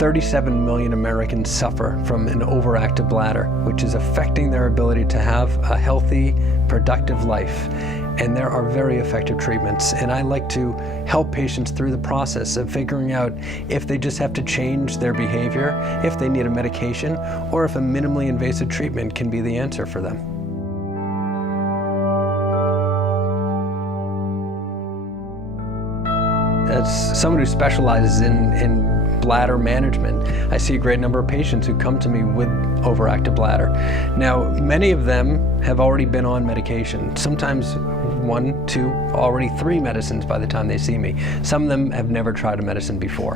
37 million Americans suffer from an overactive bladder, which is affecting their ability to have a healthy, productive life. And there are very effective treatments. And I like to help patients through the process of figuring out if they just have to change their behavior, if they need a medication, or if a minimally invasive treatment can be the answer for them. As someone who specializes in bladder management, I see a great number of patients who come to me with overactive bladder. Now, many of them have already been on medication, sometimes 1, 2, already 3 medicines by the time they see me. Some of them have never tried a medicine before.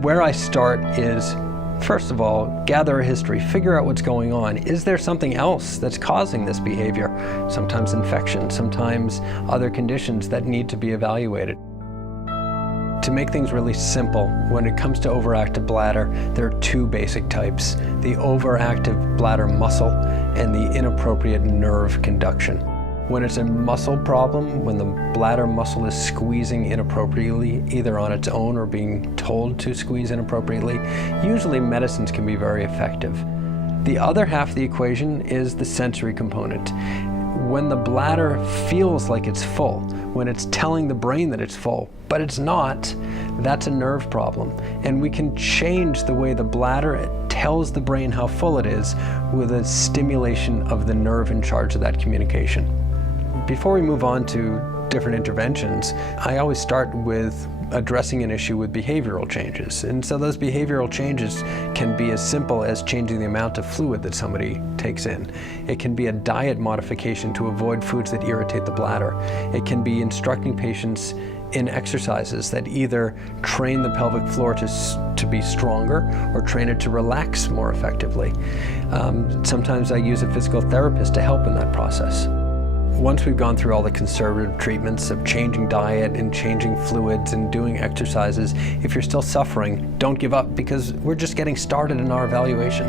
Where I start is, first of all, gather a history, figure out what's going on. Is there something else that's causing this behavior? Sometimes infection, sometimes other conditions that need to be evaluated. To make things really simple, when it comes to overactive bladder, there are 2 basic types: the overactive bladder muscle and the inappropriate nerve conduction. When it's a muscle problem, when the bladder muscle is squeezing inappropriately, either on its own or being told to squeeze inappropriately, usually medicines can be very effective. The other half of the equation is the sensory component. When the bladder feels like it's full, when it's telling the brain that it's full, but it's not, that's a nerve problem. And we can change the way the bladder tells the brain how full it is with a stimulation of the nerve in charge of that communication. Before we move on to different interventions, I always start with addressing an issue with behavioral changes. And so those behavioral changes can be as simple as changing the amount of fluid that somebody takes in. It can be a diet modification to avoid foods that irritate the bladder. It can be instructing patients in exercises that either train the pelvic floor to be stronger or train it to relax more effectively. Sometimes I use a physical therapist to help in that process. Once we've gone through all the conservative treatments of changing diet and changing fluids and doing exercises, if you're still suffering, don't give up, because we're just getting started in our evaluation.